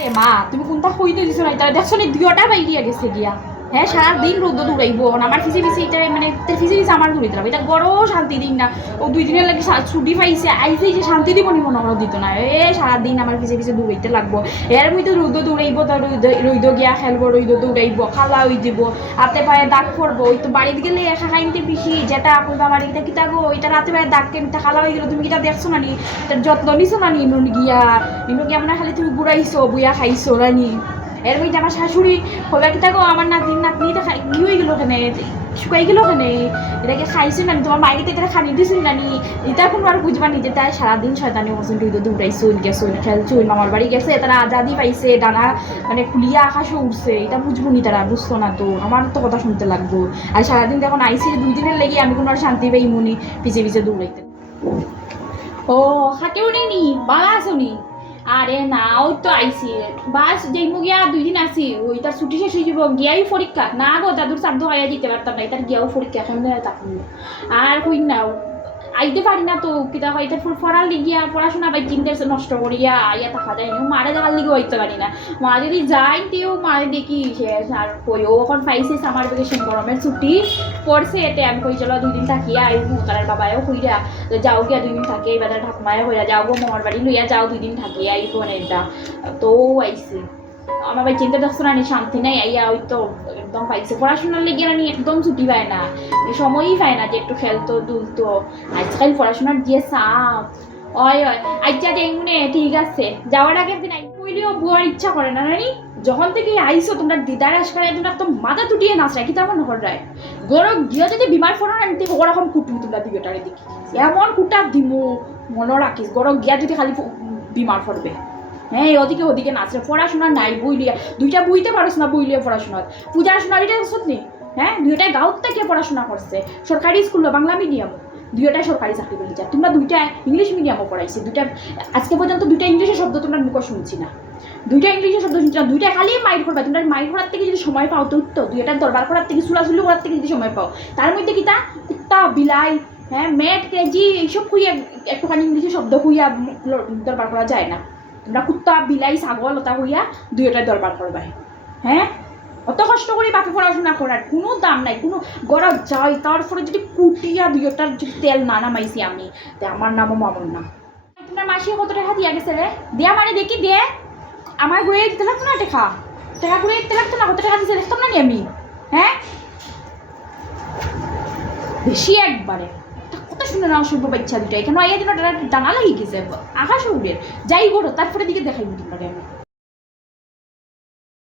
রে মা তুমি কোনটা হইতে দিছো না? এটা দেখছ নি দুইটা বাইরিয়া গেছে গিয়া। হ্যাঁ সারাদিন রোদ দৌড়াইব আমার ফিসে ফিসে এটা মানে ফিসে ফিসে আমার দৌড়াইতে হবে এটা বড় শান্তি দিন না। ও দুই দিনের লাগে ছুটি পাইছে আইসে যে শান্তি দিব নি মনে হয় দিত না। এ, সারাদিন আমার ফিসে ফিসে দৌড়াইতে লাগবো। এর মধ্যে রোদ দৌড়াইব তার রোদ রোদ গিয়া খেলব রোদ দৌড়াইব খালা হই দিব, হাতে পায়ে দাগ পড়ব ওই তো বাড়িতে গেলে একা খাইতে পিসি, যেটা আপনার আমার এটা কিতা গো এটা রাতে পায়ে দাগ কেমতে খালা হয়ে গেল, তুমি কিটা দেখছ না নি তার যত্ন নিছো না নি নুন গিয়া নুন গিয়া আপনার খালি তুমি বুড়াইছো, বুয়া খাইছো না নি এর মধ্যে আমার শাশুড়ি কিতা গো আমার নাতনি নাতনি এটা কি হয়ে গেল ওখানে শুকাই গেল ওখানে এটাকে খাইছে না? তোমার মাইকে এটা খানি দিছিল না নি? এটা কোনো আর বুঝবা নি যে তাই সারাদিন শয়তানি করছেন তুই তো দৌড়াইছুন গেছুন খেলছুন মামার বাড়ি গেছে, তারা আজাদি পাইছে, ডানা মানে খুলিয়া আকাশে উঠছে এটা বুঝব নি তারা বুঝতো না তো? আমার তো কথা শুনতে লাগবো। আর সারাদিন যখন আইসি দুই দিনের লেগে আমি কোনো আর শান্তি পাই মনি পিছে পিছে দৌড়াইতে। ও খাটেও নেই বালা আছো নি? আরে না ওই তো আইসি বাস যেইমু গিয়া দুই দিন আসি ওই তার ছুটি শেষ হয়ে যাব, গিয়াই পরীক্ষা। না গো, দাদুর সাধ্য হয়ে যেতে পারতাম না তার গিয়াও পরীক্ষা, এখন তখন আর কই না আইতে পারি না তো কিতা হয়? তারপর পড়ার লিগিয়া পড়াশোনা বাই চিন্তা নষ্ট করিয়া আইয়া থাকা যায় মারে দেখার লিগে হইতে পারি না। মা যদি যাই তেও মারে দেখি শেষ আর কই। এখন পাইছে সামার ভ্যাকেশন গরমের ছুটি। পড়ছে এতে, আমি কই, চলো দুই দিন থাকিয়া আইব তার বাবাও কইরা। যাও গিয়া দুই দিন থাকে, এবার ঠাকুমায় হইয়া যাও গো মামার বাড়ি লইয়া যাও দুই দিন থাকিয়া মানে এটা তো ও আইছে। আমার ভাই চিন্তা দেখছ না শান্তি নাই, আইয়া ওই তো একদম পাইছে। পড়াশোনার লেগে নি একদম ছুটি পায় না সময়ই পায় না যে একটু খেলতো, দুলতো। আজকাল পড়াশোনার দিয়ে চাপ ওই ওই আচ্ছা দেখুনে ঠিক আছে। যাওয়ার আগে একদিন আই কইলেও বুয়ার ইচ্ছা করে না, নানি? যখন থেকে আইসো তোমরা দিদার আসকারে তোমরা তো মাথা তুটিয়ে নাচ রাখি তেমন হর রায় গরম গিয়ে যদি বিমার ফোন আনতে ওরকম কুটুম তোমরা দিবেটারে দেখি এমন কুটা দিমু, মনে রাখিস গরম গিয়া যদি খালি বিমার পড়বে হ্যাঁ ওদিকে ওদিকে নাচে পড়াশোনা নাই, বইলিয়া। দুইটা বইতে পারস না বইলিয়া পড়াশোনা পূজার সোনারিটা সত্যি হ্যাঁ দুইটাই গাঁৱত থেকে পড়াশোনা করছে। সরকারি স্কুল বাংলা মিডিয়াম দুইটাই সরকারি চাকরি পেয়ে যায় তোমরা দুইটা ইংলিশ মিডিয়ামও পড়াইছে। দুইটা, আজকে পর্যন্ত দুইটা ইংলিশের শব্দ তোমরা মুখ শুনছি না। দুইটা ইংলিশের শব্দ শুনছি না। দুইটা খালি মাইর করবে তোমরা মাইর করার থেকে যদি সময় পাও তো উঠতো দুইটা দরবার করার থেকে চুলাচুলি করার থেকে যদি সময় পাও। তার মধ্যে কি তা? কুত্তা, বিলাই হ্যাঁ মেট, কেজি, এইসব খুঁইয়া একটুখানি ইংলিশের শব্দ খুঁইয়া দরবার করা যায় না। তোমরা কুত্তা বিলাই ছাগল ওটা হইয়া দুইটাই দরবার করবাই হ্যাঁ অত কষ্ট করে বাপে পড়াশোনা করার কোনো দাম নাই, কোনো গড়া যাই তারপরে যদি কুটিয়া দুইটার যদি তেল না নামাইছি আমি, তে আমার নামও মামুন না। তোমার মাসি কত টাকা দিয়া গেছে রে দেয়া মানে দেখি দে? আমার ঘুরে দিতে লাগতো না টেকা। টাকা ঘুরে দিতে লাগতো না কত টাকা দিতে দেখতাম না আমি? হ্যাঁ বেশি একবারে শুনে না অসভ্য বাচ্চা দুটাই কেন আইয়া দিন ডানা লাগি গেছে আকাশ উড়ে। যাই বড় তারপরে দিকে দেখাইবো তোমরা আমি।